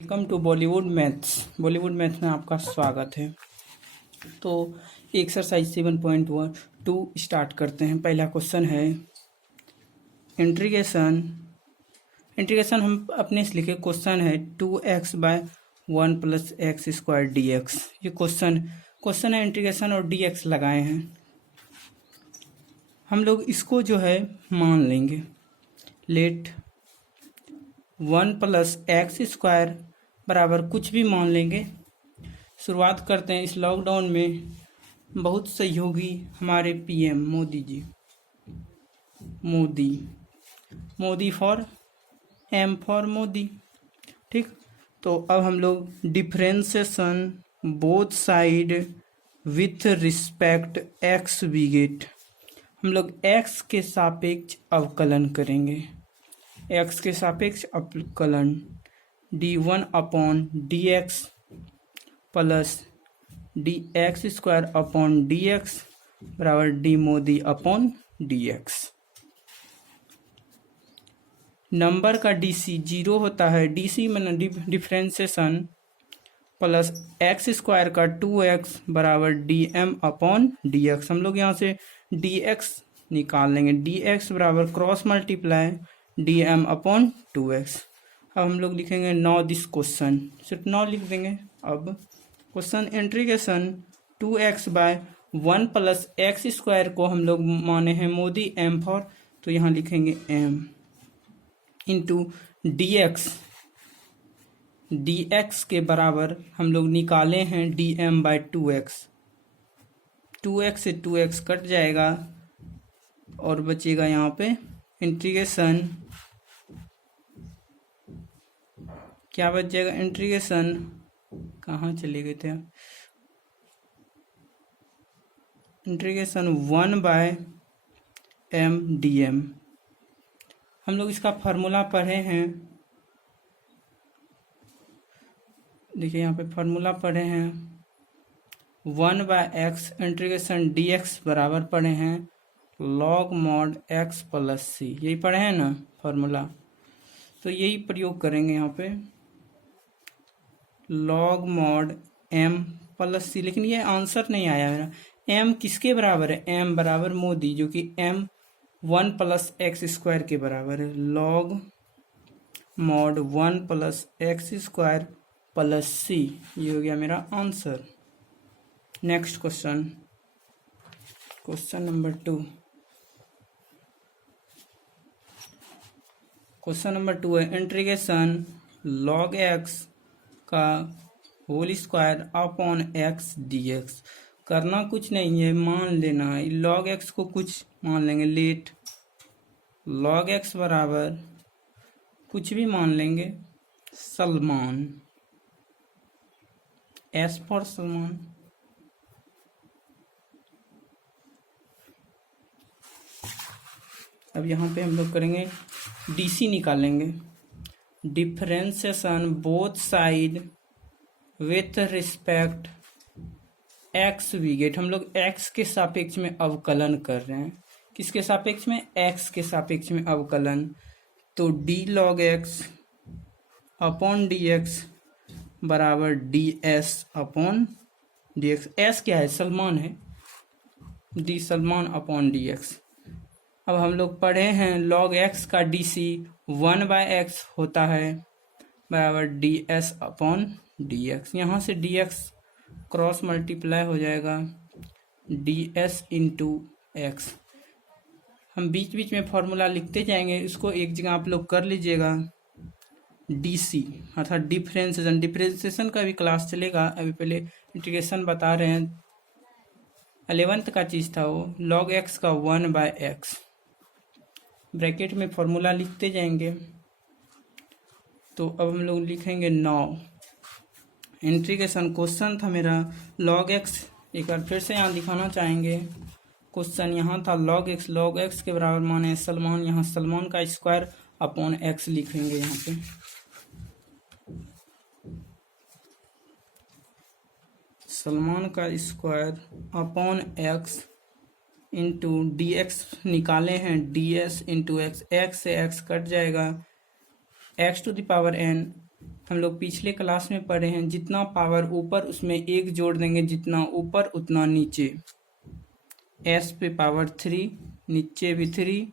Welcome to Bollywood maths. Bollywood maths में आपका स्वागत है। तो एक्सरसाइज 7.2 स्टार्ट करते हैं। पहला क्वेश्चन है इंटीग्रेशन। इंटीग्रेशन हम अपने से लिखे क्वेश्चन है 2x by 1 plus x square d x. ये क्वेश्चन है इंटीग्रेशन और डी एक्स लगाए हैं। हम लोग इसको जो है मान लेंगे। लेट 1 प्लस एक्स स्क्वायर बराबर कुछ भी मान लेंगे। शुरुआत करते हैं। इस लॉकडाउन में बहुत सहयोगी हमारे PM Modi ji. Modi for M for Modi. ठीक, तो अब हम लोग differentiation both side with respect x we get. हम लोग एक्स के सापेक्ष अवकलन करेंगे। एक्स के सापेक्ष अवकलन d1 upon D X plus D X square upon D x बराबर D Modi upon D X. Number का डीसी 0 होता है। डीसी में डिफरेंशिएशन प्लस एक्स स्क्वायर का 2x बराबर d m upon D x. हम लोग यहाँ से डी एक्स निकाल लेंगे। डी एक्स बराबर cross multiply d m upon 2x। अब हम लोग लिखेंगे नाउ दिस क्वेश्चन, सिर्फ नाउ लिख देंगे। अब question integration 2x by 1 plus x square को हम लोग माने हैं मोदी एम फॉर, तो यहाँ लिखेंगे m इंटू डी एक्स के बराबर हम लोग निकाले हैं D M by 2x। 2x से 2x कट जाएगा और बचेगा यहाँ पे इंटीग्रेशन। क्या बच जाएगा? इंटीग्रेशन कहाँ चले गए थे? Integration 1 by m d m. हम लोग इसका फार्मूला पढ़े हैं। देखिए यहाँ पे फार्मूला पढ़े हैं 1 by x integration d x बराबर पढ़े हैं log mod x plus c. यही पढ़े हैं ना फार्मूला, तो यही प्रयोग करेंगे यहाँ पे लॉग मॉड एम प्लस सी। लेकिन ये आंसर नहीं आया मेरा। एम किसके बराबर है? एम बराबर मोदी, जो कि एम 1 प्लस एक्स स्क्वायर के बराबर है। Log mod 1 plus x square plus C, ये हो गया मेरा answer. Next question, question number 2। Question number 2 है इंटीग्रेशन लॉग एक्स का whole square upon X D X. करना कुछ नहीं है, मान लेना है। लॉग एक्स को कुछ मान लेंगे। लेट लॉग एक्स बराबर कुछ भी मान लेंगे। Salman, S for Salman. अब यहाँ पे हम लोग करेंगे डीसी निकालेंगे। Differentiation both side with respect x we get. हम लोग एक्स के सापेक्ष में अवकलन कर रहे हैं। किसके सापेक्ष में? एक्स के सापेक्ष में अवकलन। तो D log X upon D x बराबर D S upon D X. S क्या है? सलमान है। D Salman upon D X. अब हम लोग पढ़े हैं लॉग एक्स का डी सी 1 बाय एक्स होता है बराबर D S upon D X. यहाँ से डी एक्स क्रॉस मल्टीप्लाई हो जाएगा डी एस इंटू एक्स। हम बीच बीच में फॉर्मूला लिखते जाएंगे, इसको एक जगह आप लोग कर लीजिएगा। डी सी अर्थात डिफरेंशिएशन। डिफरेंशिएशन का भी क्लास चलेगा, अभी पहले इंटीग्रेशन बता रहे हैं। 11th का चीज़ था वो। लॉग एक्स का 1 बाय एक्स, ब्रैकेट में फॉर्मूला लिखते जाएंगे। तो अब हम लोग लिखेंगे नाउ इंटीग्रेशन। क्वेश्चन था मेरा लॉग एक्स, एक बार फिर से यहाँ दिखाना चाहेंगे। क्वेश्चन यहाँ था लॉग एक्स के बराबर माने सलमान। यहाँ सलमान का स्क्वायर अपॉन एक्स लिखेंगे। यहाँ पे सलमान का square upon x into d x निकाले हैं d s into x. X से एक्स कट जाएगा, x to the power n हम लोग पिछले क्लास में पढ़े हैं, जितना पावर ऊपर उसमें एक जोड़ देंगे, जितना ऊपर उतना नीचे। एस पे पावर 3, नीचे भी 3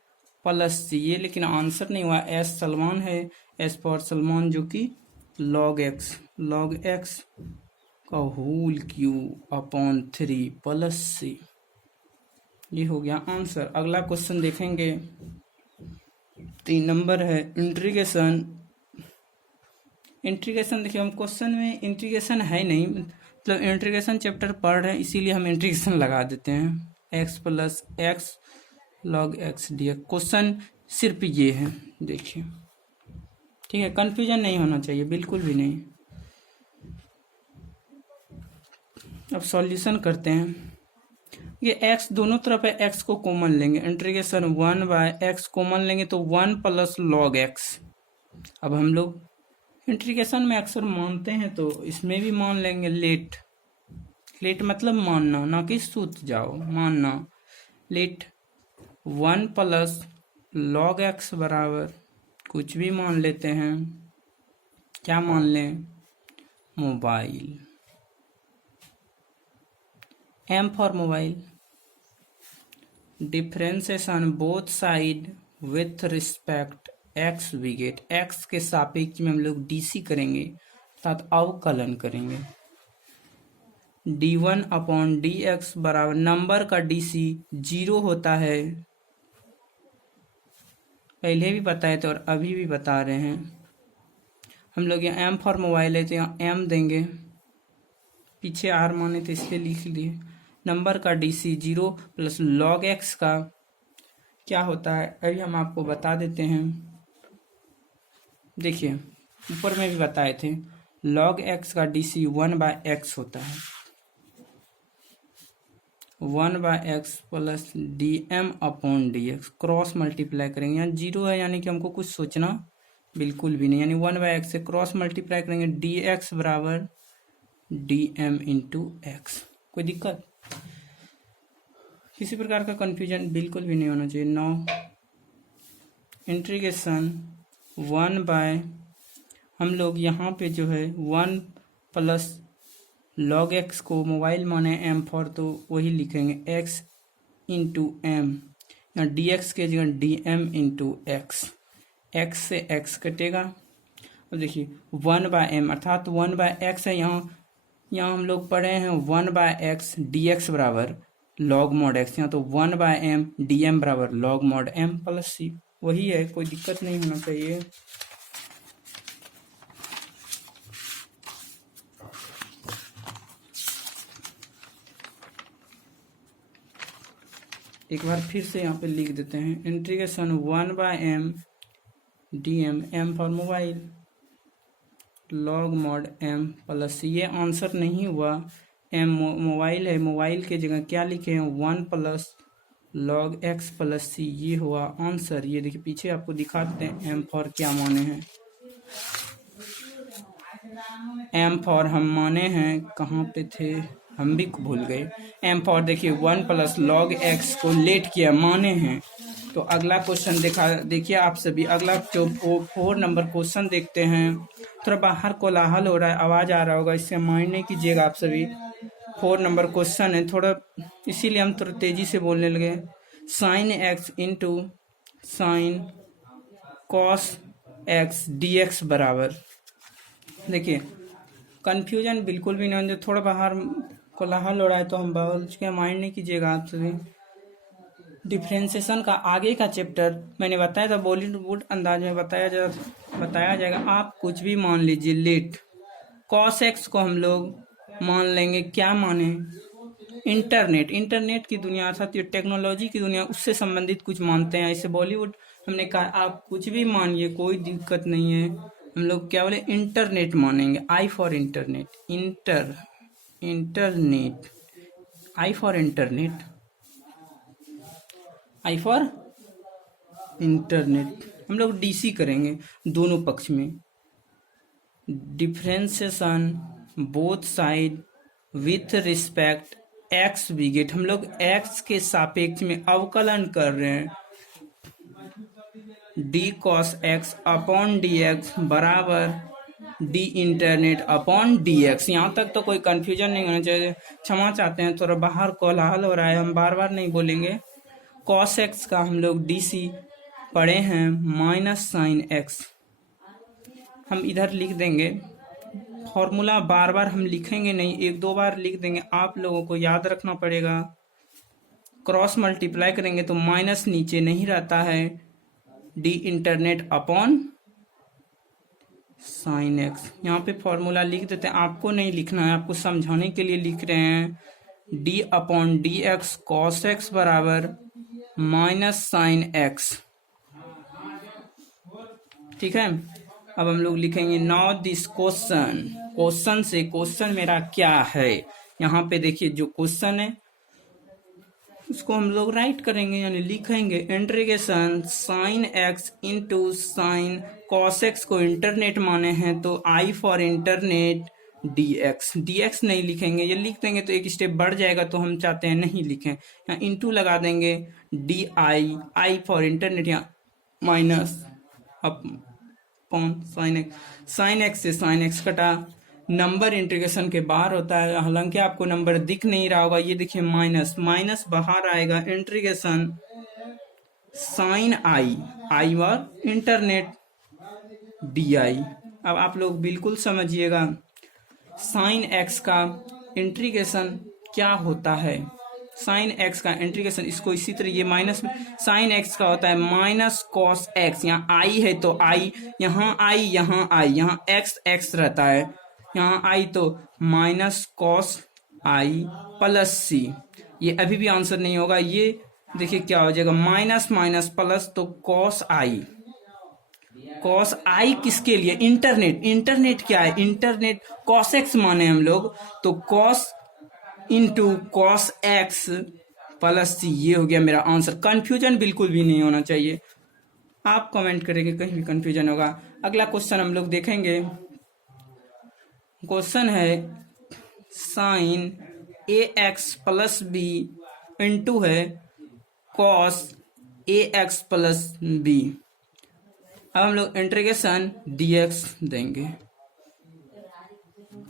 प्लस सी। ये लेकिन आंसर नहीं हुआ, एस सलमान है, एस पावर सलमान जो कि लॉग एक्स का whole cube upon 3 plus C. ये हो गया आंसर। अगला क्वेश्चन देखेंगे, 3 नंबर है इंटीग्रेशन। देखिए हम क्वेश्चन में इंटीग्रेशन है नहीं, मतलब इंटीग्रेशन चैप्टर पढ़ रहे हैं इसीलिए हम इंटीग्रेशन लगा देते हैं। X plus x log x D x. Question सिर्फ ये है, देखिए ठीक है, कंफ्यूजन नहीं होना चाहिए, बिल्कुल भी नहीं। अब सॉल्यूशन करते हैं। ये x दोनों तरफ है, x को कॉमन लेंगे, इंटीग्रेशन 1/x कॉमन लेंगे तो 1 प्लस लॉग एक्स। अब हम लोग इंटीग्रेशन में अक्सर मानते हैं तो इसमें भी मान लेंगे। लेट मतलब मानना, ना कि सूत जाओ, मानना। लेट 1 प्लस लॉग एक्स बराबर कुछ भी मान लेते हैं। क्या मान लें? Mobile. M for mobile. Differentiation both side with respect x we get. X के सापेक्ष में हम लोग डीसी करेंगे अर्थात अवकलन करेंगे। d1 अपॉन डी एक्स बराबर, नंबर का डीसी 0 होता है, पहले भी बताए थे और अभी भी बता रहे हैं। हम लोग यहाँ एम फॉर मोबाइल है तो यहाँ एम देंगे, पीछे आर माने तो इसलिए लिख लिए। नंबर का डीसी 0 प्लस लॉग एक्स का क्या होता है अभी हम आपको बता देते हैं। देखिए ऊपर में भी बताए थे, लॉग एक्स का डीसी 1/x होता है। 1/x plus d m upon D x, cross multiply करेंगे। यहाँ 0 है यानी कि हमको कुछ सोचना बिल्कुल भी नहीं, यानी 1/x से क्रॉस मल्टीप्लाई करेंगे, डी एक्स बराबर डी एम इंटू एक्स। कोई दिक्कत, किसी प्रकार का कंफ्यूजन बिल्कुल भी नहीं होना चाहिए। नौ इंटीग्रेशन 1 हम लोग यहाँ पे जो है 1 प्लस लॉग एक्स को मोबाइल माने एम फॉर, तो वही लिखेंगे एक्स इंटू एम, यहाँ डी एक्स के जगह d m into x. X से एक्स कटेगा। अब देखिए 1/m अर्थात 1/x है, यहाँ हम लोग पढ़े हैं 1/x डी एक्स बराबर लॉग मॉड एक्स, यहाँ तो 1/m डी एम बराबर लॉग मॉड एम प्लस सी। वही है, कोई दिक्कत नहीं होना चाहिए। एक बार फिर से यहाँ पे लिख देते हैं, integration 1/m D M, M for mobile, log mod M plus C. ये आंसर नहीं हुआ, एम मोबाइल है, मोबाइल के जगह क्या लिखे हैं 1 plus log x plus C, ये हुआ आंसर। ये देखिए पीछे आपको दिखा देते हैं एम फॉर क्या माने हैं। एम फॉर हम माने हैं, कहाँ पे थे हम भी भूल गए। एम फॉर देखिए 1 प्लस लॉग एक्स को लेट किया माने हैं। तो अगला क्वेश्चन देखिए आप सभी, अगला जो 4 नंबर क्वेश्चन देखते हैं। थोड़ा बाहर कोलाहल हो रहा है, आवाज आ रहा होगा, इससे मायने कीजिएगा आप सभी। 4 नंबर क्वेश्चन है, थोड़ा इसीलिए हम थोड़ा तेजी से बोलने लगे। Sine x into sine cos x D x बराबर, देखिए कंफ्यूजन बिल्कुल भी नहीं होने, थोड़ा बाहर कोलाहल हो रहा है तो हम बोल चुके हैं, माइंड नहीं कीजिएगा आप सभी। डिफ्रेंसिएशन का आगे का चैप्टर मैंने बताया था, बॉलीवुड अंदाज में बताया जाएगा। आप कुछ भी मान लीजिए, लेट कॉस एक्स को हम लोग मान लेंगे, क्या माने? इंटरनेट की दुनिया अर्थात ये टेक्नोलॉजी की दुनिया, उससे संबंधित कुछ मानते हैं। ऐसे बॉलीवुड हमने कहा आप कुछ भी मानिए, कोई दिक्कत नहीं है। हम लोग क्या बोले, इंटरनेट मानेंगे। I for internet, internet, I for internet, I for internet. हम लोग डीसी करेंगे दोनों पक्ष में। Differentiation both side with respect x we get, हम लोग एक्स के सापेक्ष में अवकलन कर रहे हैं। D cos X upon D x बराबर D internet upon D X. यहाँ तक तो कोई कंफ्यूजन नहीं होना चाहिए। क्षमा चाहते हैं, थोड़ा बाहर कोलाहल हो रहा है, हम बार बार नहीं बोलेंगे। कॉस एक्स का हम लोग डी सी पढ़े हैं माइनस साइन एक्स, हम इधर लिख देंगे। फॉर्मूला बार बार हम लिखेंगे नहीं, एक दो बार लिख देंगे, आप लोगों को याद रखना पड़ेगा। क्रॉस मल्टीप्लाई करेंगे तो माइनस नीचे नहीं रहता है, D internet upon sine x. यहाँ पे फॉर्मूला लिख देते हैं, आपको नहीं लिखना है, आपको समझाने के लिए लिख रहे हैं। D upon D x cos x बराबर माइनस साइन एक्स। ठीक है, अब हम लोग लिखेंगे नाउ दिस क्वेश्चन। क्वेश्चन से क्वेश्चन मेरा क्या है, यहाँ पे देखिए जो क्वेश्चन है उसको हम लोग राइट करेंगे, यानी लिखेंगे integration sine x into sine cos x को इंटरनेट माने हैं तो आई फॉर इंटरनेट डी एक्स नहीं लिखेंगे, ये लिख देंगे तो एक स्टेप बढ़ जाएगा, तो हम चाहते हैं नहीं लिखें। यहाँ इंटू लगा देंगे, डी आई फॉर इंटरनेट, यहाँ माइनस अपॉन साइन एक्स से साइन एक्स कटा, नंबर इंटीग्रेशन के बाहर होता है, हालांकि आपको नंबर दिख नहीं रहा होगा, ये देखिए माइनस बाहर आएगा, इंटीग्रेशन साइन आई और इंटरनेट डी आई। अब आप लोग बिल्कुल समझिएगा साइन एक्स का इंटीग्रेशन क्या होता है। साइन एक्स का इंटीग्रेशन, इसको इसी तरह ये माइनस साइन एक्स का होता है माइनस कॉस एक्स, यहाँ आई है तो आई, यहाँ आई, यहाँ एक्स रहता है, यहाँ आई तो माइनस कॉस आई प्लस सी। ये अभी भी आंसर नहीं होगा, ये देखिए क्या हो जाएगा, माइनस माइनस प्लस तो कॉस आई किसके लिए, इंटरनेट क्या है, इंटरनेट कॉस एक्स माने हम लोग, तो cos into cos X plus C, ये हो गया मेरा आंसर। कंफ्यूजन बिल्कुल भी नहीं होना चाहिए, आप कमेंट करेंगे कहीं भी कंफ्यूजन होगा। अगला क्वेश्चन हम लोग देखेंगे, क्वेश्चन है साइन ए एक्स प्लस बी इंटू है कॉस ए एक्स प्लस बी। अब हम लोग इंटीग्रेशन dx देंगे,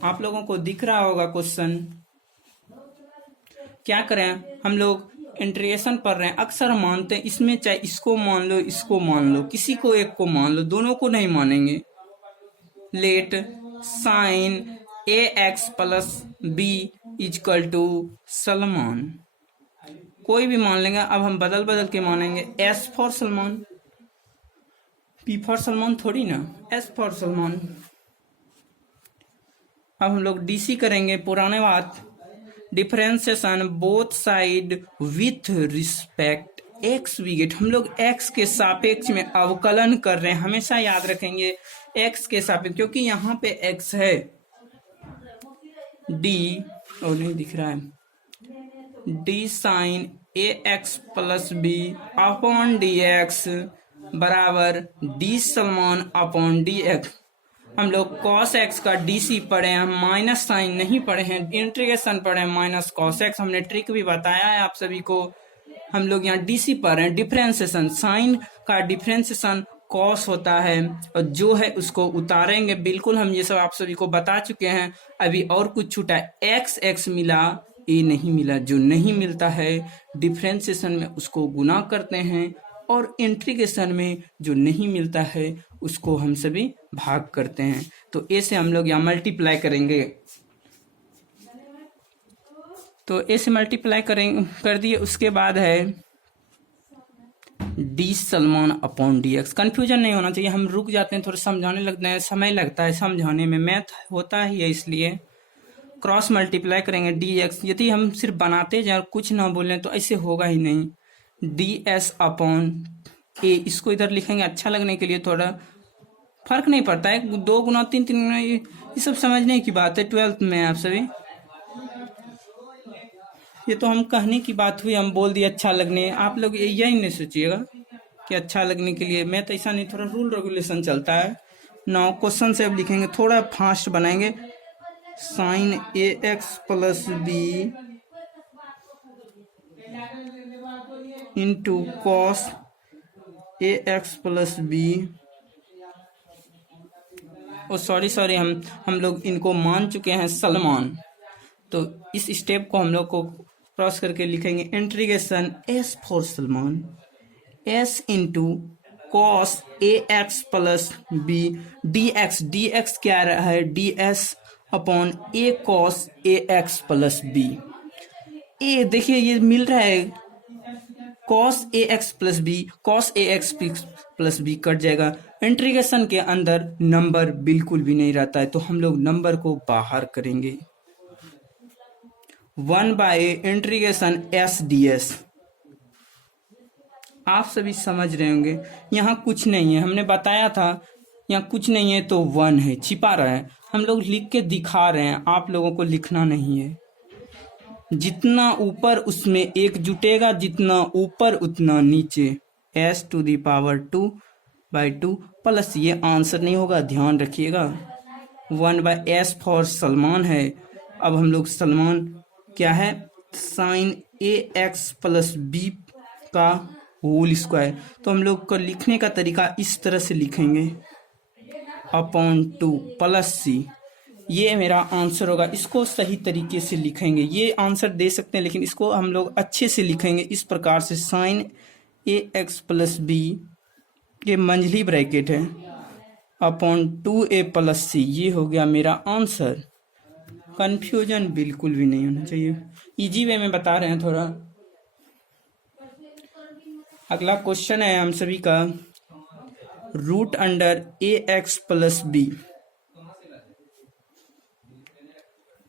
आप लोगों को दिख रहा होगा क्वेश्चन। क्या करें, हम लोग इंटीग्रेशन पढ़ रहे हैं, अक्सर मानते हैं इसमें चाहे इसको मान लो इसको मान लो, किसी को एक को मान लो, दोनों को नहीं मानेंगे। Let sine A x plus b equal to Salman, कोई भी मान लेंगे। अब हम बदल बदल के मानेंगे, S for Salman, P for Salman थोड़ी ना, एस फॉर सलमान। अब हम लोग डीसी करेंगे, पुराने बात, differentiation both side with respect x we get. हम लोग एक्स के सापेक्ष में अवकलन कर रहे हैं, हमेशा याद रखेंगे एक्स के सापेक्ष, क्योंकि यहाँ पे एक्स है, डी और नहीं दिख रहा है, डी साइन ए x plus B upon D x बराबर D Salman upon D x. हम लोग कॉस एक्स का डीसी पढ़े हैं, माइनस साइन नहीं पढ़े हैं, इंटीग्रेशन पढ़े हैं माइनस कॉस एक्स, हमने ट्रिक भी बताया है आप सभी को। हम लोग यहाँ डीसी पढ़ रहे हैं, डिफरेंशिएशन, साइन का डिफरेंशिएशन कॉस होता है, और जो है उसको उतारेंगे, बिल्कुल हम ये सब आप सभी को बता चुके हैं। अभी और कुछ छूटा है, एक्स मिला, ए नहीं मिला, जो नहीं मिलता है डिफरेंशिएशन में उसको गुना करते हैं, और इंटीग्रेशन में जो नहीं मिलता है उसको हम सभी भाग करते हैं। तो ए से हम लोग यहाँ मल्टीप्लाई करेंगे, तो ए से मल्टीप्लाई कर दिए, उसके बाद है D Salman upon D x. Confusion नहीं होना चाहिए, हम रुक जाते हैं, थोड़ा समझाने लगते हैं, समय लगता है समझाने में, मैथ होता ही है, इसलिए क्रॉस मल्टीप्लाई करेंगे डी एक्स। यदि हम सिर्फ बनाते जाए और कुछ ना बोलें तो ऐसे होगा ही नहीं। डी एस अपॉन ए, इसको इधर लिखेंगे अच्छा लगने के लिए, थोड़ा फर्क नहीं पड़ता है, 2 गुना 3 गुना, ये सब समझने की बात है, 12th में आप सभी। ये तो हम कहने की बात हुई, हम बोल दिए अच्छा लगने, आप लोग यही नहीं सोचिएगा कि अच्छा लगने के लिए, मैं तो ऐसा नहीं, थोड़ा रूल रेगुलेशन चलता है। 9 क्वेश्चन से अब लिखेंगे, थोड़ा फास्ट बनाएंगे। साइन ए x plus B into cos ए x plus B oh sorry हम लोग इनको मान चुके हैं सलमान। तो इस स्टेप को हम लोग को क्रॉस करके लिखेंगे integration s for Salman s into cos A x plus b d x क्या रहा है d S upon a cos A x plus b. ए देखिए ये मिल रहा है कॉस ए एक्स प्लस बी, कॉस ए एक्स प्लस बी कट जाएगा। इंटीग्रेशन के अंदर नंबर बिल्कुल भी नहीं रहता है, तो हम लोग नंबर को बाहर करेंगे। 1/इंटीग्रेशन एस डी एस। आप सभी समझ रहे होंगे यहाँ कुछ नहीं है, हमने बताया था यहाँ कुछ नहीं है तो 1 है, छिपा रहा है। हम लोग लिख के दिखा रहे हैं, आप लोगों को लिखना नहीं है। जितना ऊपर उसमें एक जुटेगा, जितना ऊपर उतना नीचे। s⁻²/2 प्लस ये आंसर नहीं होगा, ध्यान रखिएगा। 1/s फॉर सलमान है। अब हम लोग सलमान क्या है साइन ए एक्स प्लस बी का होल स्क्वायर। तो हम लोग को लिखने का तरीका इस तरह से लिखेंगे अपॉन 2 प्लस सी। ये मेरा आंसर होगा, इसको सही तरीके से लिखेंगे। ये आंसर दे सकते हैं लेकिन इसको हम लोग अच्छे से लिखेंगे इस प्रकार से साइन ए एक्स प्लस बी ये मंझली ब्रैकेट है अपॉन 2a प्लस सी। ये हो गया मेरा आंसर। कंफ्यूजन बिल्कुल भी नहीं होना चाहिए, इजी वे में बता रहे हैं थोड़ा। अगला क्वेश्चन है हम सभी का रूट अंडर ए एक्स प्लस बी।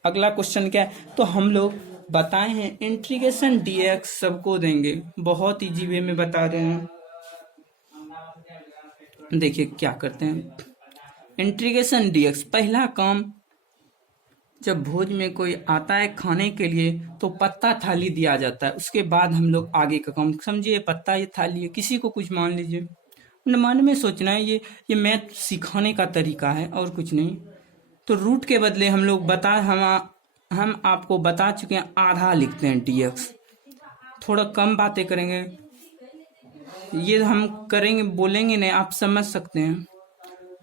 अगला क्वेश्चन क्या है, तो हम लोग बताए हैं इंटीग्रेशन डीएक्स सबको देंगे, बहुत इजी वे में बता रहे हैं। देखिए क्या करते हैं, इंटीग्रेशन डीएक्स पहला काम, जब भोज में कोई आता है खाने के लिए तो पत्ता थाली दिया जाता है, उसके बाद हम लोग आगे का काम समझिए। पत्ता ये थाली है, किसी को कुछ मान लीजिए, मन में सोचना है ये मैथ सिखाने का तरीका है और कुछ नहीं। तो रूट के बदले हम लोग हम आपको बता चुके हैं आधा लिखते हैं डीएक्स। थोड़ा कम बातें करेंगे, ये हम करेंगे बोलेंगे नहीं, आप समझ सकते हैं।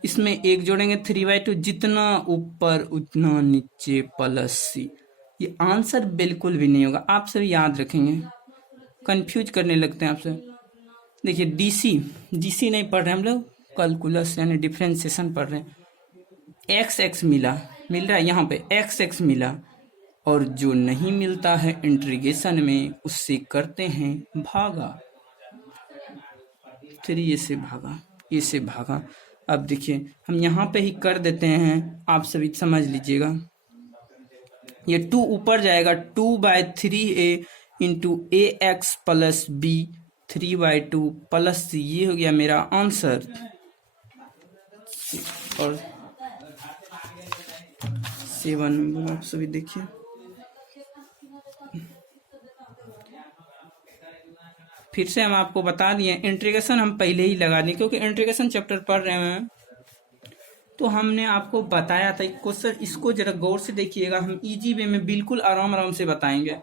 इसमें एक जोड़ेंगे 3/2, जितना ऊपर उतना नीचे प्लस सी। ये आंसर बिल्कुल भी नहीं होगा, आप सभी याद रखेंगे। कंफ्यूज करने लगते हैं आपसे। देखिए डीसी नहीं पढ़ रहे हम लोग, कैलकुलस यानी डिफरेंशिएशन पढ़ रहे हैं। एक्स मिल रहा है यहाँ पे, एक्स मिला, और जो नहीं मिलता है इंटीग्रेशन में उससे करते हैं भागा। 3 से भागा, ए से भागा। अब देखिए हम यहाँ पे ही कर देते हैं, आप सभी समझ लीजिएगा। ये 2 ऊपर जाएगा, 2/3a इंटू ए x plus B 3/2 plus C. ये हो गया मेरा आंसर। और 7 नंबर आप सभी देखिए। फिर से हम आपको बता दिए इंटीग्रेशन हम पहले ही लगा दें, क्योंकि इंटीग्रेशन चैप्टर पढ़ रहे हैं तो हमने आपको बताया था क्वेश्चन। इसको जरा गौर से देखिएगा, हम इजी वे में बिल्कुल आराम से बताएंगे।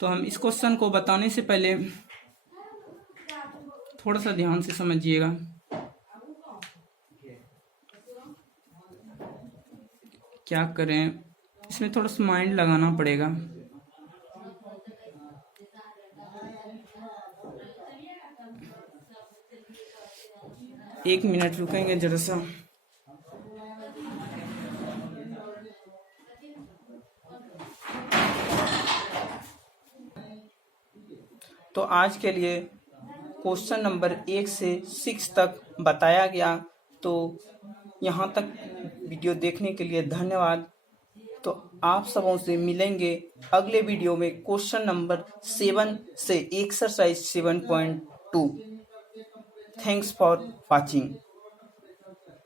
तो हम इस क्वेश्चन को बताने से पहले थोड़ा सा ध्यान से समझिएगा। क्या करें, इसमें थोड़ा सा माइंड लगाना पड़ेगा। एक मिनट रुकेंगे जरा सा। तो आज के लिए क्वेश्चन नंबर 1 से 6 तक बताया गया। तो यहाँ तक वीडियो देखने के लिए धन्यवाद। तो आप सबों से मिलेंगे अगले वीडियो में क्वेश्चन नंबर 7 से एक्सरसाइज 7.2। Thanks for watching.